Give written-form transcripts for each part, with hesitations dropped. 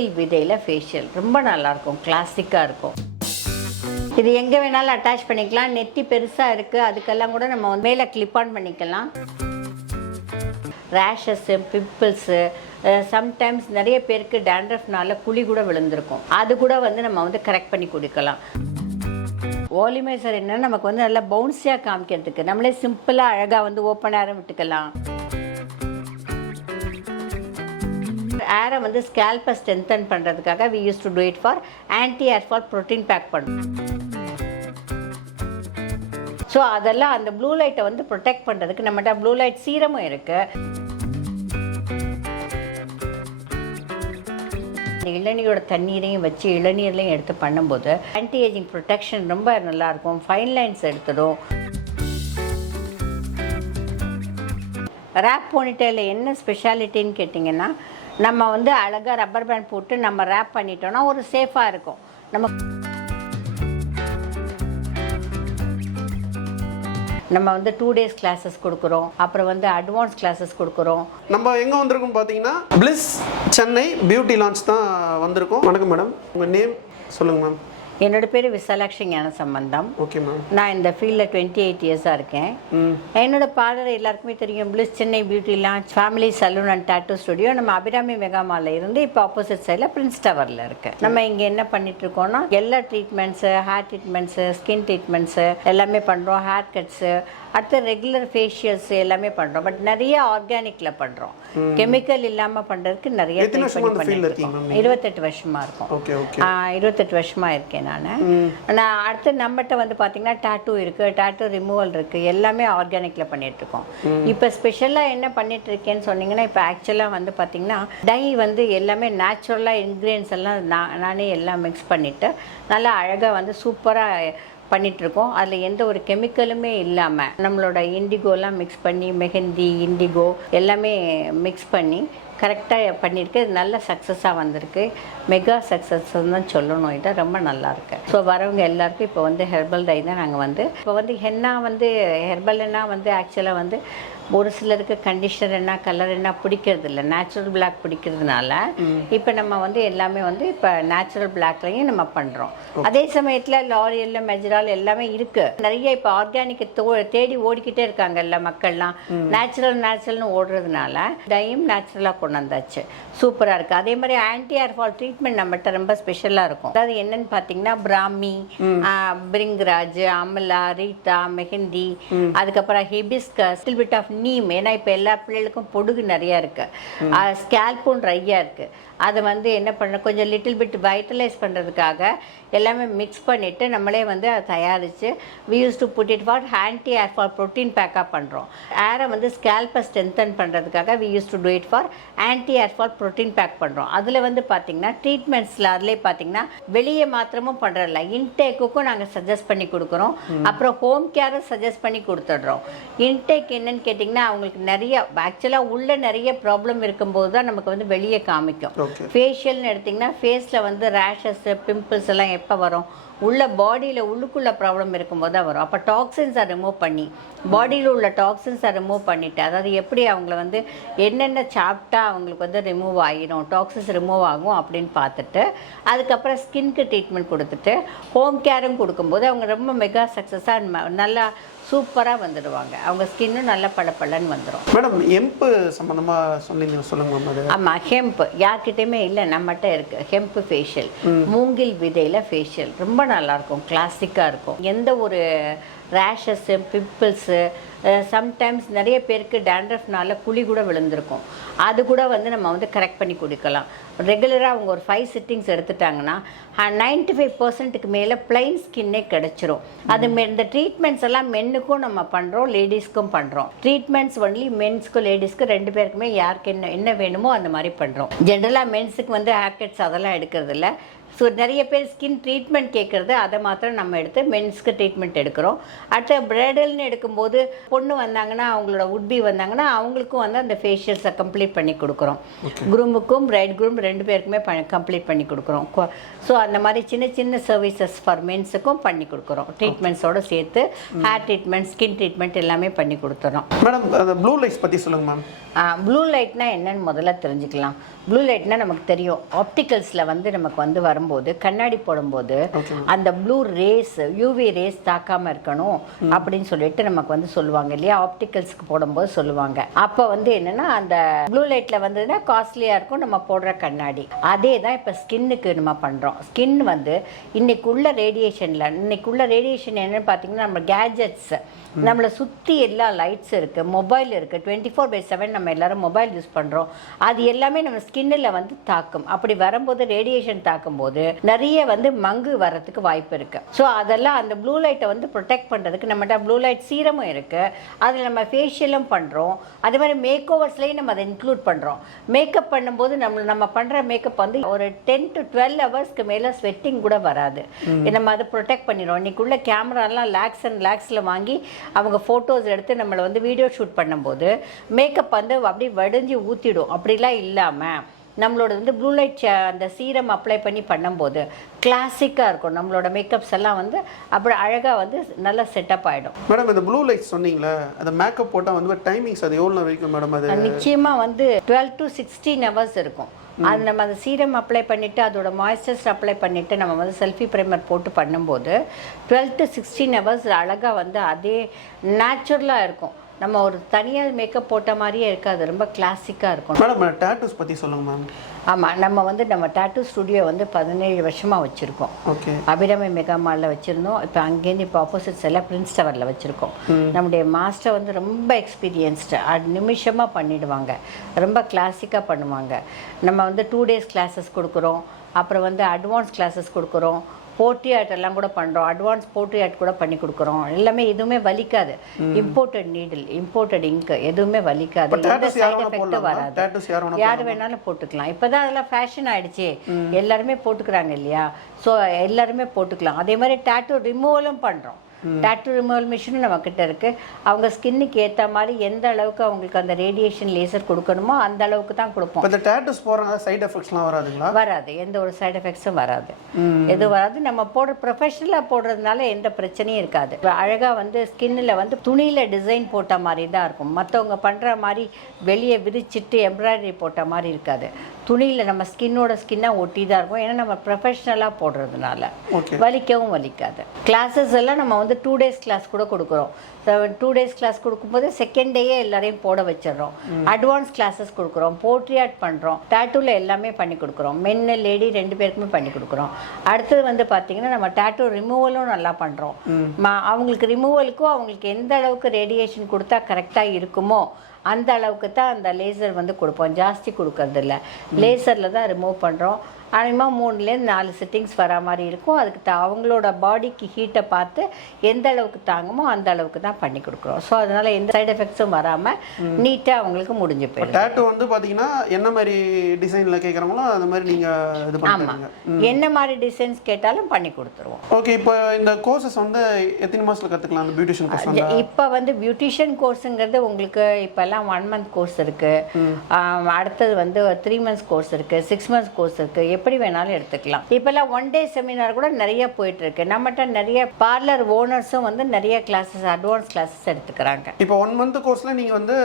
மூங்கில் விதையில் ஃபேஷியல் ரொம்ப நல்லாயிருக்கும், கிளாசிக்காக இருக்கும். இது எங்கே வேணாலும் அட்டாச் பண்ணிக்கலாம். நெத்தி பெருசாக இருக்குது, அதுக்கெல்லாம் கூட நம்ம மேலே கிளிப் ஆன் பண்ணிக்கலாம். ரேஷஸ்ஸு, பிம்பிள்ஸு, சம்டைம்ஸ் நிறைய பேருக்கு டேண்ட்ரஃப்னால குழி கூட விழுந்திருக்கும். அது கூட நம்ம கரெக்ட் பண்ணி கொடுக்கலாம். வால்யூமைசர் என்னன்னா நமக்கு நல்லா பவுன்ஸியாக காமிக்கிறதுக்கு நம்மளே சிம்பிளாக அழகாக ஓப்பன் விட்டுக்கலாம். ஏரை ஸ்கேல்பை ஸ்ட்ரென்தன் பண்ணுறதுக்காக we used to do it for anti hair fall protein pack பண்ணுறோம். ஸோ அதெல்லாம் அந்த ப்ளூ லைட்டை ப்ரொடெக்ட் பண்ணுறதுக்கு நம்மகிட்ட ப்ளூ லைட் சீரமும் இருக்குது. இளநீரோட தண்ணீரையும் வச்சு இளநீர்லையும் எடுத்து பண்ணும்போது ஆன்டி ஏஜிங் ப்ரொடெக்ஷன் ரொம்ப நல்லாயிருக்கும். ஃபைன் லைன்ஸ் எடுத்துடும். ரேப் போனிட்டேல என்ன ஸ்பெஷாலிட்டின்னு கேட்டிங்கன்னா, நம்ம அழகாக ரப்பர் பேண்ட் போட்டு நம்ம ரேப் பண்ணிட்டோம்னா ஒரு சேஃபாக இருக்கும். நம்ம 2 days கிளாஸஸ் கொடுக்குறோம். அப்புறம் அட்வான்ஸ் கிளாஸஸ் கொடுக்குறோம். நம்ம எங்கே வந்திருக்கோம் பார்த்தீங்கன்னா, பிளிஸ் சென்னை பியூட்டி லான்ச் தான் வந்திருக்கோம். வணக்கம் மேடம், உங்கள் நேம் சொல்லுங்கள் மேம். என்னோட பேர் விசாலாட்சி ஞானசம்பந்தம். Okay ma'am. நான் இந்த ஃபீல்டில் 28 இயர்ஸாக இருக்கேன். என்னோட பார்லர் எல்லாருக்குமே தெரியும், Bliss Chennai beauty lounge family salon and tattoo studio. நம்ம அபிராமி மெகாமாலில் இருந்து இப்போ ஆப்போசிட் சைடில் பிரின்ஸ் டவரில் இருக்கு. நம்ம இங்கே என்ன பண்ணிட்டு இருக்கோம்னா, எல்லா treatments, hair treatments, skin treatments எல்லாமே பண்ணுறோம். ஹேர் கட்ஸு, அடுத்து ரெகுலர் ஃபேஷியல்ஸ் எல்லாமே பண்ணுறோம். பட் நிறைய ஆர்கானிக்கில் பண்ணுறோம். கெமிக்கல் இல்லாமல் பண்ணுறதுக்கு நிறைய 28 வருஷமாக இருக்கும். 28 வருஷமாக இருக்கேன் நான் அடுத்து நம்மகிட்ட பார்த்தீங்கன்னா டாட்டூ இருக்குது, டாட்டூ ரிமூவல் இருக்குது, எல்லாமே ஆர்கானிக்கில் பண்ணிகிட்ருக்கோம். இப்போ ஸ்பெஷலாக என்ன பண்ணிட்டு இருக்கேன்னு சொன்னீங்கன்னா, இப்போ ஆக்சுவலாக பார்த்தீங்கன்னா டை எல்லாமே நேச்சுரலாக இன்க்ரீடியன்ஸ் எல்லாம் நானே எல்லாம் மிக்ஸ் பண்ணிவிட்டு நல்லா அழகாக சூப்பராக பண்ணிகிட்ருக்கோம். அதில் எந்த ஒரு கெமிக்கலுமே இல்லாமல் நம்மளோட இண்டிகோலாம் மிக்ஸ் பண்ணி, மெஹந்தி, இண்டிகோ எல்லாமே மிக்ஸ் பண்ணி கரெக்டாக பண்ணியிருக்கு. இது நல்ல சக்ஸஸாக வந்திருக்கு. மெகா சக்ஸஸ் தான் சொல்லணும். இதை ரொம்ப நல்லாயிருக்கு. ஸோ வரவங்க எல்லாருக்கும் இப்போ ஹெர்பல் டை தான் நாங்கள் இப்போ ஹென்னா ஹெர்பல் என்னா ஆக்சுவலாக ஒரு சிலருக்கு கண்டிஷனர் என்ன, கலர் என்ன பிடிக்கிறது இல்லை, நேச்சுரல் பிளாக் பிடிக்கிறதுனால இப்போ நம்ம எல்லாமே இப்போ நேச்சுரல் பிளாக்லையும் நம்ம பண்ணுறோம். அதே சமயத்தில் லாரியல், மெஜரால் எல்லாமே இருக்குது. நிறைய இப்போ ஆர்கானிக்கை தேடி ஓடிக்கிட்டே இருக்காங்க எல்லா மக்கள்லாம். நேச்சுரல்னு ஓடுறதுனால டையும் நேச்சுரலாக கொண்டு வந்தாச்சு. சூப்பராக இருக்குது. அதே மாதிரி ஆன்டி ஹேர் ஃபால் ட்ரீட்மெண்ட் நம்மகிட்ட ரொம்ப ஸ்பெஷலாக இருக்கும். அதாவது என்னன்னு பார்த்தீங்கன்னா, பிராமி, பிரிங்கராஜ், அமலா, ரீட்டா, மெஹந்தி, அதுக்கப்புறம் ஹிபிஸ்கஸ், பிட் ஆஃப் நீம். ஏன்னா இப்போ எல்லா பிள்ளைகளுக்கும் பொடுகு நிறையா இருக்குது, ஸ்கேல்பும் ட்ரையாக இருக்குது. அதை என்ன பண்ண கொஞ்சம் லிட்டில் பிட் வைட்டலைஸ் பண்ணுறதுக்காக எல்லாமே மிக்ஸ் பண்ணிவிட்டு நம்மளே அதை தயாரித்து we used to put it for anti hair fall protein pack-ஆக பண்ணுறோம். ஏரை ஸ்கேல்பை ஸ்ட்ரென்தன் பண்ணுறதுக்காக we used to do it for anti hair fall protein pack பண்ணுறோம். அதில் பார்த்தீங்கன்னா ட்ரீட்மெண்ட்ஸில் அதிலே பார்த்தீங்கன்னா வெளியே மாத்திரமும் பண்ணுறதில்ல, இன்டேக்குக்கும் நாங்கள் சஜஸ்ட் பண்ணி கொடுக்குறோம். அப்புறம் ஹோம் கேரும் சஜஸ்ட் பண்ணி கொடுத்துட்றோம். இன்டேக் என்னன்னு கேட்டிங்கன்னா, அவங்களுக்கு நிறைய ஆக்சுவலாக உள்ள நிறைய ப்ராப்ளம் இருக்கும்போது தான் நமக்கு வெளியே காமிக்கும். ஃபேஷியல்னு எடுத்திங்கன்னா, ஃபேஸில் ரேஷஸ், பிம்பிள்ஸ் எல்லாம் எப்போ வரும்? உள்ள பாடியில் உள்ளுக்குள்ள ப்ராப்ளம் இருக்கும்போது தான் வரும். அப்போ டாக்ஸின்ஸை ரிமூவ் பண்ணி, பாடியில் உள்ள டாக்ஸின்ஸை ரிமூவ் பண்ணிவிட்டு, அதாவது எப்படி அவங்கள என்னென்ன சாப்பிட்டா அவங்களுக்கு ரிமூவ் ஆகிடும், டாக்ஸின்ஸ் ரிமூவ் ஆகும் அப்படின்னு பார்த்துட்டு, அதுக்கப்புறம் ஸ்கின்க்கு ட்ரீட்மெண்ட் கொடுத்துட்டு ஹோம் கேரும் கொடுக்கும்போது அவங்க ரொம்ப மெகா சக்ஸஸாக நல்லா சூப்பராக வந்துடுவாங்க. அவங்க ஸ்கின்னும் நல்லா பளபளன்னு வந்துடும். மேடம், ஹெம்ப் சம்மந்தமாக சொன்னீங்க, சொல்லுங்க மேம். ஆமாம், ஹெம்ப் யார்கிட்டையுமே இல்லை, நம்மகிட்ட இருக்குது. ஹெம்ப் ஃபேஷியல், மூங்கில் விதையில் ஃபேஷியல் ரொம்ப நல்லாயிருக்கும், கிளாசிக்காக இருக்கும். எந்த ஒரு ரேஷஸ்ஸு, பிம்பிள்ஸு, சம்டைம்ஸ் நிறைய பேருக்கு டேண்ட்ரஃப்னால குழி கூட விழுந்திருக்கும். அது கூட நம்ம கரெக்ட் பண்ணி கொடுக்கலாம். ரெகுலராக அவங்க ஒரு 5 சிட்டிங்ஸ் எடுத்துட்டாங்கன்னா 95% மேலே பிளைன் ஸ்கின்னே கிடச்சிரும். அது இந்த ட்ரீட்மெண்ட்ஸ் எல்லாம் மென்னுக்கும் நம்ம பண்ணுறோம், லேடிஸ்க்கும் பண்ணுறோம். ட்ரீட்மெண்ட்ஸ் ஒன்லி மென்ஸ்க்கும் லேடிஸ்க்கும் 2 பேருக்குமே யாருக்கு என்ன வேணுமோ அந்த மாதிரி பண்ணுறோம். ஜென்ரலாக மென்ஸுக்கு ஹேர் கட்ஸ் அதெல்லாம் எடுக்கிறது இல்லை. ஸோ நிறைய பேர் ஸ்கின் ட்ரீட்மெண்ட் கேட்குறது, அதை மாத்திரம் நம்ம எடுத்து மென்ஸ்க்கு ட்ரீட்மெண்ட் எடுக்கிறோம். அடுத்த பிரைடல்னு எடுக்கும்போது பொண்ணு வந்தாங்கன்னா, அவங்களோட உட்பி வந்தாங்கன்னா அவங்களுக்கும் வந்து அந்த ஃபேஷியல்ஸை கம்ப்ளீட் பண்ணி கொடுக்குறோம். குரூமுக்கும் பிரைட் குரூம் 2 பேருக்குமே கம்ப்ளீட் பண்ணி கொடுக்குறோம். ஸோ அந்த மாதிரி சின்ன சின்ன சர்வீசஸ் ஃபார் மென்ஸுக்கும் பண்ணி கொடுக்குறோம். ட்ரீட்மெண்ட்ஸோடு சேர்த்து ஹேர் ட்ரீட்மெண்ட், ஸ்கின் ட்ரீட்மெண்ட் எல்லாமே பண்ணி கொடுத்துறோம். மேடம் அந்த ப்ளூ லைட்ஸ் பற்றி சொல்லுங்கள் மேம். ப்ளூ லைட்னா என்னன்னு முதல்ல தெரிஞ்சுக்கலாம். ப்ளூ லைட்னா நமக்கு தெரியும், ஆப்டிக்கல்ஸில் வந்து நமக்கு வந்து வரும்போது கண்ணாடி போடும்போது அந்த ப்ளூ ரேஸ், யூவி ரேஸ் தாக்காமல் இருக்கணும் அப்படின்னு சொல்லிட்டு நமக்கு வந்து சொல்லுவாங்க இல்லையா, ஆப்டிக்கல்ஸ்க்கு போடும்போது சொல்லுவாங்க. அப்போ வந்து என்னன்னா அந்த ப்ளூ லைட்டில் வந்ததுன்னா காஸ்ட்லியாக இருக்கும் நம்ம போடுற கண்ணாடி. அதே தான் இப்போ ஸ்கின்னுக்கு நம்ம பண்ணுறோம். ஸ்கின் வந்து இன்னைக்குள்ள ரேடியேஷன் என்னன்னு பார்த்தீங்கன்னா, நம்ம கேஜெட்ஸ், நம்மளை சுற்றி எல்லா லைட்ஸ் இருக்குது, மொபைல் இருக்குது, 24/7 நம்ம எல்லாரும் மொபைல் யூஸ் பண்ணுறோம். அது எல்லாமே நம்ம ஸ்கின்னில் வந்து தாக்கும். அப்படி வரும்போது ரேடியேஷன் தாக்கும்போது நிறைய வந்து மங்கு வர்றதுக்கு வாய்ப்பு இருக்குது. ஸோ அதெல்லாம் அந்த ப்ளூ லைட்டை வந்து ப்ரொடெக்ட் பண்ணுறதுக்கு நம்மகிட்ட ப்ளூ லைட் சீரமும் இருக்குது. அதில் நம்ம ஃபேஷியலும் பண்ணுறோம். அதே மாதிரி மேக் ஓவர்ஸ்லேயும் நம்ம அதை இன்க்ளூட் பண்ணுறோம். மேக்கப் பண்ணும்போது நம்ம பண்ணுற மேக்கப் வந்து ஒரு 10 to 12 ஹவர்ஸ்க்கு மேலே ஸ்வெட்டிங் கூட வராது. நம்ம அதை ப்ரொடெக்ட் பண்ணிடுவோம். இன்னைக்குள்ள கேமராலாம் லேக்ஸ் அண்ட் லேக்ஸில் வாங்கி அவங்க ஃபோட்டோஸ் எடுத்து நம்மளை வந்து வீடியோ ஷூட் பண்ணும்போது மேக்கப் வந்து அப்படியே வடிஞ்சு ஊற்றிடும். அப்படிலாம் இல்லாமல் நம்மளோட வந்து ப்ளூ லைட் அந்த சீரம் அப்ளை பண்ணி பண்ணும்போது கிளாசிக்காக இருக்கும். நம்மளோட மேக்கப்ஸ் எல்லாம் வந்து அப்படி அழகாக வந்து நல்லா செட்டப் ஆகிடும். மேடம் இந்த ப்ளூ லைட் சொன்னீங்களே, அந்த மேக்கப் போட்டால் வந்து டைமிங்ஸ் அது எவ்வளோ வரைக்கும் மேடம்? அது நிச்சயமாக வந்து 12 to 16 ஹவர்ஸ் இருக்கும். அது நம்ம அந்த சீரம் அப்ளை பண்ணிவிட்டு அதோட மாய்ஸ்சரைசர் அப்ளை பண்ணிவிட்டு நம்ம வந்து செல்ஃபி ப்ரைமர் போட்டு பண்ணும்போது 12 to 16 ஹவர்ஸ் அழகாக வந்து அதே நேச்சுரலாக இருக்கும். நம்ம ஒரு தனியாக மேக்கப் போட்ட மாதிரியே இருக்காது, ரொம்ப கிளாசிக்காக இருக்கும். மேடம் டேட்டூஸ் பற்றி சொல்லுங்கள் மேம். ஆமாம், நம்ம டேட்டூ ஸ்டுடியோ வந்து 17 வருஷமாக வச்சுருக்கோம். ஓகே. அபிராமி மெகா மாலில் வச்சுருந்தோம். இப்போ அங்கேருந்து இப்போ ஆப்போசிட் எல்லாம் பிரின்ஸ் டவரில் வச்சுருக்கோம். நம்முடைய மாஸ்டர் வந்து ரொம்ப எக்ஸ்பீரியன்ஸ்டு, நிமிஷமாக பண்ணிடுவாங்க, ரொம்ப கிளாசிக்காக பண்ணுவாங்க. நம்ம வந்து 2 days கிளாஸஸ் கொடுக்குறோம். அப்புறம் வந்து அட்வான்ஸ் கிளாஸஸ் கொடுக்குறோம். போர்ட்ரி ஆர்ட் எல்லாம் கூட பண்ணுறோம். அட்வான்ஸ் போர்ட்ரி ஆர்ட் கூட பண்ணி கொடுக்குறோம். எல்லாமே எதுவுமே வலிக்காது. இம்போர்ட்டட் நீடில், இம்போர்ட்டட் இங்க், எதுவுமே வலிக்காது. எந்த சைடு எஃபெக்டும் வராது. யார் வேணாலும் போட்டுக்கலாம். இப்போதான் அதெல்லாம் ஃபேஷன் ஆயிடுச்சு, எல்லாருமே போட்டுக்கிறாங்க இல்லையா. ஸோ எல்லாருமே போட்டுக்கலாம். அதே மாதிரி டேட்டூ ரிமூவலும் பண்ணுறோம். டேட்டூ ரிமூவல் மிஷினும் நம்மக்கிட்ட இருக்குது. அவங்க ஸ்கின்னுக்கு ஏற்ற மாதிரி எந்த அளவுக்கு அவங்களுக்கு அந்த ரேடியேஷன் லேசர் கொடுக்கணுமோ அந்த அளவுக்கு தான் கொடுப்போம். இந்த டேட்டூஸ் போடுறதுனால சைடு எஃபெக்ட்ஸ்லாம் வராதுங்களா? வராது, எந்த ஒரு சைடு எஃபெக்ட்ஸும் வராது. எதுவும் வராது. நம்ம ப்ரொஃபஷனலாக போடுறதுனால எந்த பிரச்சனையும் இருக்காது. அழகாக வந்து ஸ்கின்னில் வந்து துணியில் டிசைன் போட்ட மாதிரி தான் இருக்கும். மற்றவங்க பண்ணுற மாதிரி வெளியே விரிச்சிட்டு எம்ப்ராய்டரி போட்ட மாதிரி இருக்காது. துணியில் நம்ம ஸ்கின்னாக ஒட்டி தான் இருக்கும். ஏன்னா நம்ம ப்ரொஃபஷ்னலாக போடுறதுனால வலிக்கவும் வலிக்காது. கிளாஸஸ் எல்லாம் நம்ம வந்து 2 days கிளாஸ் கூட கொடுக்குறோம். 2 days கிளாஸ் கொடுக்கும்போது செகண்ட் டேயே எல்லாரையும் போட வச்சிடறோம். அட்வான்ஸ் கிளாஸஸ் கொடுக்குறோம். போர்ட்ரி ஆர்ட் பண்ணுறோம். டேட்டூவில் எல்லாமே பண்ணி கொடுக்குறோம். மென்னு லேடி 2 பேருக்குமே பண்ணி கொடுக்குறோம். அடுத்தது வந்து பார்த்தீங்கன்னா நம்ம டேட்டூ ரிமூவலும் நல்லா பண்ணுறோம். அவங்களுக்கு ரிமூவலுக்கும் அவங்களுக்கு எந்த அளவுக்கு ரேடியேஷன் கொடுத்தா கரெக்டாக இருக்குமோ அந்த அளவுக்கு தான் அந்த லேசர் வந்து கொடுப்போம். ஜாஸ்தி கொடுக்கறதில்ல, லேசரில் தான் ரிமூவ் பண்ணுறோம். அதிகமாக 3லேருந்து 4 செட்டிங்ஸ் வரா மாதிரி இருக்கும். அதுக்கு அவங்களோட பாடிக்கு ஹீட்டை பார்த்து எந்த அளவுக்கு தாங்குமோ அந்த அளவுக்கு தான் பண்ணி கொடுக்குறோம். ஸோ அதனால் எந்த சைடு எஃபெக்ட்ஸும் வராமல் நீட்டாக அவங்களுக்கு முடிஞ்சு போயிடும். டேட்டூ வந்து பார்த்தீங்கன்னா என்ன மாதிரி டிசைனில் கேட்குறாங்களோ அந்த மாதிரி நீங்கள் இது பண்ணுவீங்க. என்ன மாதிரி டிசைன்ஸ் கேட்டாலும் பண்ணி கொடுத்துருவோம். ஓகே. இப்போ இந்த கோர்சஸ் வந்து எத்தனை மாதத்தில் கற்றுக்கலாம் அந்த பியூட்டிஷியன் கோர்ஸ்? இப்போ வந்து பியூட்டிஷியன் கோர்ஸுங்கிறது உங்களுக்கு இப்போல்லாம் 1 month கோர்ஸ் இருக்குது. அடுத்தது வந்து 3 months கோர்ஸ் இருக்குது, 6 months கோர்ஸ் இருக்குது. எப்படி வேணாலும் எடுத்துக்கலாம். இப்போல்லாம் 1 day செமினார் கூட நிறைய போயிட்டு இருக்கு. நம்மகிட்ட நிறைய பார்லர் ஓனர்ஸும் வந்து நிறைய கிளாஸஸ், அட்வான்ஸ் கிளாஸஸ் எடுத்துக்கிறாங்க. இப்போ 1 month கோர்ஸ்ல நீங்க வந்து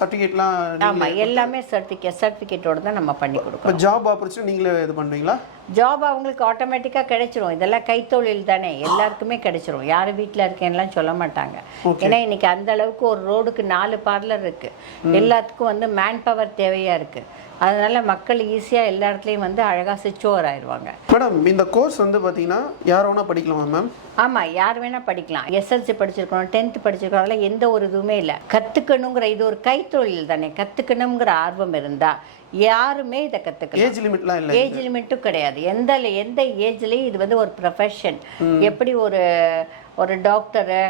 சர்டிஃபிகேட்லாம்? ஆமாம், எல்லாமே சர்டிஃபிகேட்டோட தான் நம்ம பண்ணி கொடுக்குறோம். இப்போ ஜாப் ஆப்பர்ச்சுனிட்டி நீங்களே இது பண்ணுவீங்களா? ஜாப் அவங்களுக்கு ஆட்டோமேட்டிக்காக கிடைச்சிரும். இதெல்லாம் கைத்தொழில் தானே, எல்லாருக்குமே கிடைச்சிரும். யாரும் வீட்டில் இருக்கேன்லாம் சொல்ல மாட்டாங்க. ஏன்னா இன்னைக்கு அந்த அளவுக்கு ஒரு ரோடுக்கு 4 பார்லர் இருக்கு. எல்லாத்துக்கும் வந்து மேன் பவர் தேவையா இருக்கு. அதனால மக்கள் ஈஸியாக எல்லா இடத்துலையும் வந்து அழகாக ஸ்விட்ச் ஓவர் ஆயிடுவாங்க. மேடம் இந்த கோர்ஸ் வந்து பார்த்தீங்கன்னா யார் வேணா படிக்கலாமா மேம்? ஆமாம், யார் வேணால் படிக்கலாம். SLC படிச்சிருக்கணும், 10th படிச்சிருக்கணும், அதெல்லாம் எந்த ஒரு இதுவுமே இல்லை. கற்றுக்கணுங்கிற இது ஒரு கைத்தொழில் தானே. கற்றுக்கணுங்கிற ஆர்வம் இருந்தால் யாருமே இதை கற்றுக்கலாம். ஏஜ் லிமிட்லாம் இல்லை, ஏஜ் லிமிட்டும் கிடையாது. எந்த ஏஜ்லேயும் இது வந்து ஒரு ப்ரொஃபஷன். எப்படி ஒரு ஒரு டாக்டரு,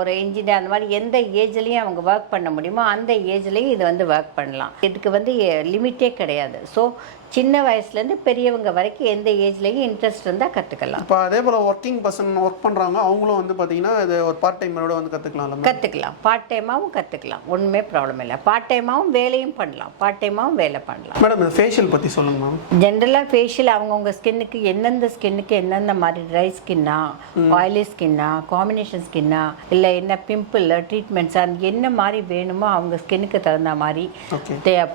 ஒரு இன்ஜினியர், அந்த மாதிரி எந்த ஏஜ்லேயும் அவங்க ஒர்க் பண்ண முடியுமோ அந்த ஏஜ்லேயும் இது வந்து ஒர்க் பண்ணலாம். இதுக்கு வந்து லிமிட்டே கிடையாது. ஸோ சின்ன வயசுலேருந்து பெரியவங்க வரைக்கும் எந்த ஏஜ்லேயும் இன்ட்ரெஸ்ட் இருந்தால் கற்றுக்கலாம். இப்போ அதே போல் ஒர்க்கிங் பர்சன் ஒர்க் பண்ணுறாங்க, அவங்களும் வந்து பார்த்தீங்கன்னா இது ஒரு பார்ட் டைமோட வந்து கற்றுக்கலாம். பார்ட் டைமாகவும் கற்றுக்கலாம், ஒன்றுமே ப்ராப்ளம் இல்லை. பார்ட் டைமாகவும் வேலையும் பண்ணலாம், பார்ட் டைமாகவும் வேலை பண்ணலாம். மேடம் இந்த ஃபேஷியல் பற்றி சொல்லுங்க மேம். ஜென்ரலாக ஃபேஷியல் அவங்கவுங்க ஸ்கின்னுக்கு எந்தெந்த மாதிரி ட்ரை ஸ்கின்னா, ஆயிலி ஸ்கின்னா, காம்பினேஷன் ஸ்கின்னா, இல்லை என்ன பிம்பிள் ட்ரீட்மெண்ட்ஸ், அந்த என்ன மாதிரி வேணுமோ அவங்க ஸ்கின்னுக்கு தகுந்த மாதிரி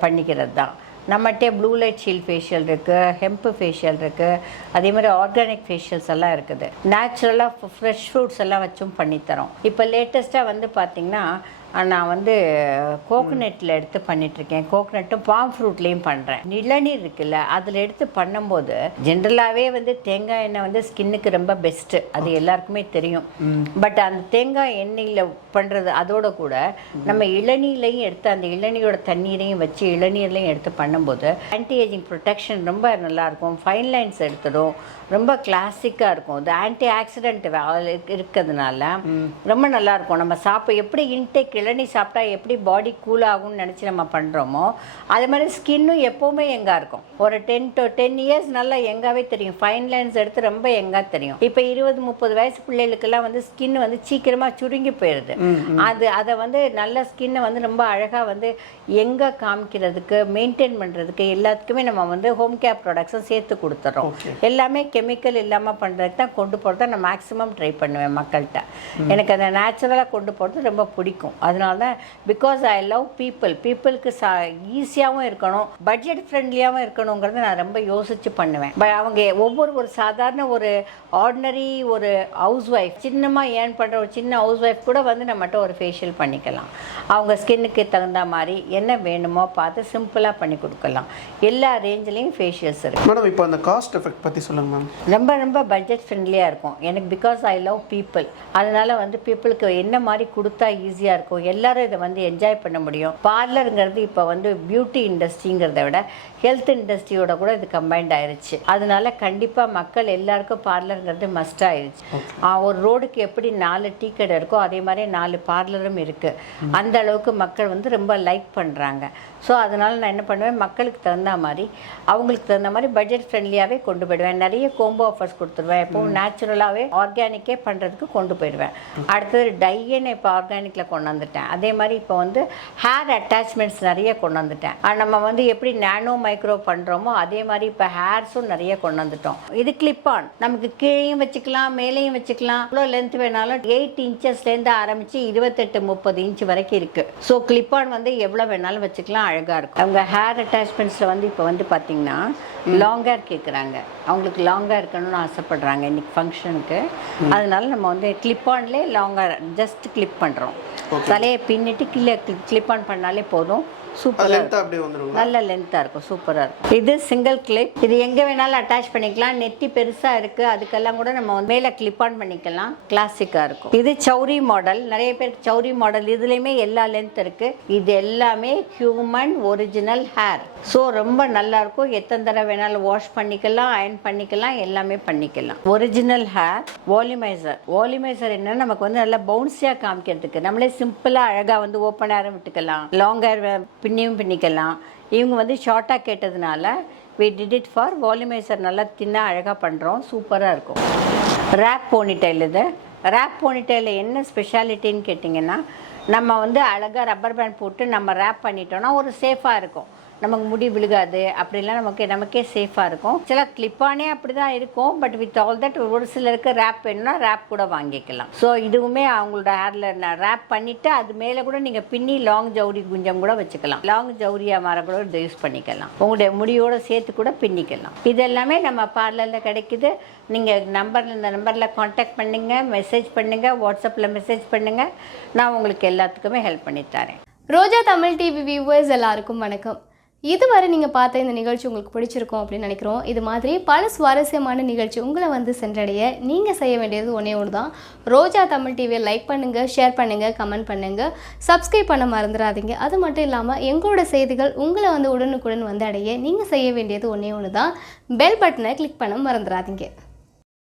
பண்ணிக்கிறது தான். நம்மகிட்டே ப்ளூ லைட் ஷீல்ட் ஃபேஷியல் இருக்குது, ஹெம்ப் ஃபேஷியல் இருக்குது, அதே மாதிரி ஆர்கானிக் ஃபேஷியல்ஸ் எல்லாம் இருக்குது. நேச்சுரலாக ஃப்ரெஷ் ஃப்ரூட்ஸ் எல்லாம் வச்சும் பண்ணித்தரோம். இப்போ லேட்டஸ்ட்டாக வந்து பார்த்திங்கன்னா நான் வந்து கோகோனட்டில் எடுத்து பண்ணிகிட்ருக்கேன். கோகோனட்டும் பாம் ஃப்ரூட்லேயும் பண்ணுறேன். இளநீர் இருக்குல்ல, அதில் எடுத்து பண்ணும்போது ஜென்ரலாகவே வந்து தேங்காய் எண்ணெய் வந்து ஸ்கின்னுக்கு ரொம்ப பெஸ்ட்டு, அது எல்லாருக்குமே தெரியும். பட் அந்த தேங்காய் எண்ணெயில் பண்ணுறது அதோட கூட நம்ம இளநீர்லையும் எடுத்து அந்த இளநீரோட தண்ணீரையும் வச்சு இளநீர்லையும் எடுத்து பண்ணும்போது ஆன்டி ஏஜிங் ப்ரொடெக்ஷன் ரொம்ப நல்லாயிருக்கும். ஃபைன் லைன்ஸ் எடுத்துடும், ரொம்ப கிளாசிக்காக இருக்கும். இது ஆன்டி ஆக்சிடென்ட் இருக்கிறதுனால ரொம்ப நல்லாயிருக்கும். நம்ம எப்படி இன்டேக் இளநீர் சாப்பிட்டா எப்படி பாடி கூல் ஆகும்னு நினச்சி நம்ம பண்ணுறோமோ அதே மாதிரி ஸ்கின்னும் எப்போவுமே எங்காக இருக்கும். ஒரு 10 இயர்ஸ் நல்லா எங்காவே தெரியும். ஃபைன் லைன்ஸ் எடுத்து ரொம்ப எங்காக தெரியும். இப்போ 20-30 வயசு பிள்ளைகளுக்கெல்லாம் வந்து ஸ்கின் வந்து சீக்கிரமாக சுருங்கி போயிடுது. அதை வந்து நல்ல ஸ்கின்னை வந்து ரொம்ப அழகாக வந்து எங்கே காமிக்கிறதுக்கு மெயின்டைன் பண்ணுறதுக்கு எல்லாத்துக்குமே நம்ம வந்து ஹோம் கேர் ப்ராடக்ட்ஸும் சேர்த்து கொடுத்துட்றோம். எல்லாமே கெமிக்கல் இல்லாமல் பண்ணுறதுக்கு தான் கொண்டு போகிறத நான் மேக்ஸிமம் ட்ரை பண்ணுவேன் மக்கள்கிட்ட. எனக்கு அந்த நேச்சுரலாக கொண்டு போகிறது ரொம்ப பிடிக்கும். அதனால தான் பிகாஸ் ஐ லவ் பீப்புளுக்கு ஈஸியாகவும் இருக்கணும், பட்ஜெட் ஃப்ரெண்ட்லியாகவும் இருக்கணுங்கிறத நான் ரொம்ப யோசித்து பண்ணுவேன். அவங்க ஒரு சாதாரண ஒரு ஆர்டினரி ஒரு ஹவுஸ் ஒய்ஃப், சின்னமாக ஏர்ன் பண்ணுற ஒரு சின்ன ஹவுஸ் ஒய்ஃப் கூட வந்து நம்மகிட்ட ஒரு ஃபேஷியல் பண்ணிக்கலாம். அவங்க ஸ்கின்னுக்கு தகுந்த மாதிரி என்ன வேணுமோ பார்த்து சிம்பிளாக பண்ணி கொடுக்கலாம். எல்லா ரேஞ்சிலையும் ஃபேஷியல்ஸ் இருக்குது. மேடம் இப்போ அந்த காஸ்ட் எஃபெக்ட் பற்றி சொல்லுங்கள் மேம். ரொம்ப பட்ஜெட் ஃப்ரெண்ட்லியாக இருக்கும் எனக்கு. Because I love people. அதனால வந்து பீப்புளுக்கு என்ன மாதிரி கொடுத்தா ஈஸியாக இருக்கும், எல்லாரும் இதை வந்து என்ஜாய் பண்ண முடியும். பார்லருங்கிறது இப்போ வந்து பியூட்டி இண்டஸ்ட்ரிங்கிறத விட ஹெல்த் இண்டஸ்ட்ரியோட கூட இது கம்பைன்ட் ஆயிடுச்சு. அதனால கண்டிப்பாக மக்கள் எல்லாருக்கும் பார்லருங்கிறது மஸ்ட் ஆயிடுச்சு. ஒரு ரோடுக்கு எப்படி 4 டீ கடை இருக்கோ அதே மாதிரி 4 பார்லரும் இருக்குது. அந்த அளவுக்கு மக்கள் வந்து ரொம்ப லைக் பண்ணுறாங்க. ஸோ அதனால் நான் என்ன பண்ணுவேன், மக்களுக்கு தகுந்த மாதிரி அவங்களுக்கு தகுந்த மாதிரி பட்ஜெட் ஃப்ரெண்ட்லியாகவே கொண்டு போயிடுவேன். நிறைய கோம்போ ஆஃபர்ஸ் கொடுத்துருவேன். எப்போவும் நேச்சுரலாகவே ஆர்கானிக்கே பண்ணுறதுக்கு கொண்டு போயிடுவேன். அடுத்தது டையன் இப்போ ஆர்கானிக்கில் கொண்டு வந்துட்டேன். அதே மாதிரி இப்போ வந்து ஹேர் அட்டாச்மெண்ட்ஸ் நிறைய கொண்டு வந்துட்டேன். நம்ம வந்து எப்படி நானோ மைக்ரோ பண்ணுறோமோ அதே மாதிரி இப்போ ஹேர்ஸும் நிறைய கொண்டு வந்துட்டோம். இது கிளிப் ஆன், நமக்கு கீழேயும் வச்சுக்கலாம் மேலேயும் வச்சுக்கலாம். எவ்வளோ லென்த் வேணாலும் 8 இன்ச்சஸ்லேருந்து ஆரம்பித்து 28-30 இன்ச் வரைக்கும் இருக்குது. ஸோ கிளிப் ஆன் வந்து எவ்வளோ வேணாலும் வச்சுக்கலாம், அழகாக இருக்கும். அவங்க ஹேர் அட்டாச்மெண்ட்ஸில் வந்து இப்போ வந்து பார்த்திங்கன்னா லாங் ஹேர் கேட்குறாங்க. அவங்களுக்கு லாங் ஹேர் இருக்கணும்னு ஆசைப்படுறாங்க இன்றைக்கி ஃபங்க்ஷனுக்கு. அதனால நம்ம வந்து கிளிப் ஆன்லேயே லாங் ஹேர் ஜஸ்ட் கிளிப் பண்ணுறோம். தலையை பின்னிட்டு கீழே கிளிப் ஆன் பண்ணாலே போதும். நல்ல லென்த்தாக இருக்கும், சூப்பராக இருக்கும். இது சிங்கிள் கிளிப். இது எங்கே வேணாலும் அட்டாச் பண்ணிக்கலாம். நெத்தி பெருசாக இருக்குது, அதுக்கெல்லாம் கூட நம்ம மேலே கிளிப் ஆன் பண்ணிக்கலாம். கிளாசிக்காக இருக்கும். இது சௌரி மாடல். நிறைய பேருக்கு சௌரி மாடல் இதுலேயுமே எல்லா லென்த் இருக்குது. இது எல்லாமே ஹியூமன் ஒரிஜினல் ஹேர். ஸோ ரொம்ப நல்லாயிருக்கும். எத்தனை தடவை வேணாலும் வாஷ் பண்ணிக்கலாம், அயர்ன் பண்ணிக்கலாம், எல்லாமே பண்ணிக்கலாம். ஒரிஜினல் ஹேர் வால்யூமைசர் என்னன்னா நமக்கு வந்து நல்லா பவுன்ஸியாக காமிக்கிறதுக்கு நம்மளே சிம்பிளாக அழகாக வந்து ஓப்பன் ஹேரும் விட்டுக்கலாம், லாங் ஹேர் பின்னியும் பின்னிக்கலாம். இவங்க வந்து ஷார்ட்டாக கேட்டதுனால we did it for வால்யூமைசர். நல்லா தின்னாக அழகாக பண்ணுறோம், சூப்பராக இருக்கும். Rape ponytail. இது ரேப் போனிடைலில் என்ன ஸ்பெஷாலிட்டின்னு கேட்டிங்கன்னா நம்ம வந்து அழகாக ரப்பர் பேண்ட் போட்டு நம்ம ரேப் பண்ணிட்டோன்னா ஒரு சேஃபாக இருக்கும். நமக்கு முடி விழுகாது, அப்படிலாம் நமக்கே சேஃபாக இருக்கும். சில கிளிப்பானே அப்படி தான் இருக்கும். பட் வித் ஆல் தட் ஒரு சிலருக்கு ரேப் வேணும்னா ரேப் கூட வாங்கிக்கலாம். ஸோ இதுவுமே அவங்களோட ஹேரில் ரேப் பண்ணிவிட்டு அது மேலே கூட நீங்கள் பின்னி லாங் ஜவுரி குஞ்சம் கூட வச்சுக்கலாம். லாங் ஜவுரியாக மாற கூட இதை யூஸ் பண்ணிக்கலாம். உங்களுடைய முடியோடு சேர்த்து கூட பின்னிக்கலாம். இது எல்லாமே நம்ம பார்லரில் கிடைக்குது. நீங்கள் இந்த நம்பரில் காண்டாக்ட் பண்ணுங்க, மெசேஜ் பண்ணுங்கள், வாட்ஸ்அப்பில் மெசேஜ் பண்ணுங்கள். நான் உங்களுக்கு எல்லாத்துக்குமே ஹெல்ப் பண்ணித்தரேன். ரோஜா தமிழ் டிவி வியூவர்ஸ் எல்லாருக்கும் வணக்கம். இதுவரை நீங்கள் பார்த்த இந்த நிகழ்ச்சி உங்களுக்கு பிடிச்சிருக்கும் அப்படின்னு நினைக்கிறோம். இது மாதிரி பல சுவாரஸ்யமான நிகழ்ச்சி உங்களை வந்து சென்றடைய நீங்கள் செய்ய வேண்டியது ஒன்று தான். ரோஜா தமிழ் டிவியை லைக் பண்ணுங்கள், ஷேர் பண்ணுங்கள், கமெண்ட் பண்ணுங்கள், சப்ஸ்கிரைப் பண்ண மறந்துடாதீங்க. அது மட்டும் இல்லாமல் எங்களோட செய்திகள் உங்களை வந்து உடனுக்குடன் வந்து அடைய நீங்கள் செய்ய வேண்டியது ஒன்று தான், பெல் பட்டனை கிளிக் பண்ண மறந்துடாதீங்க.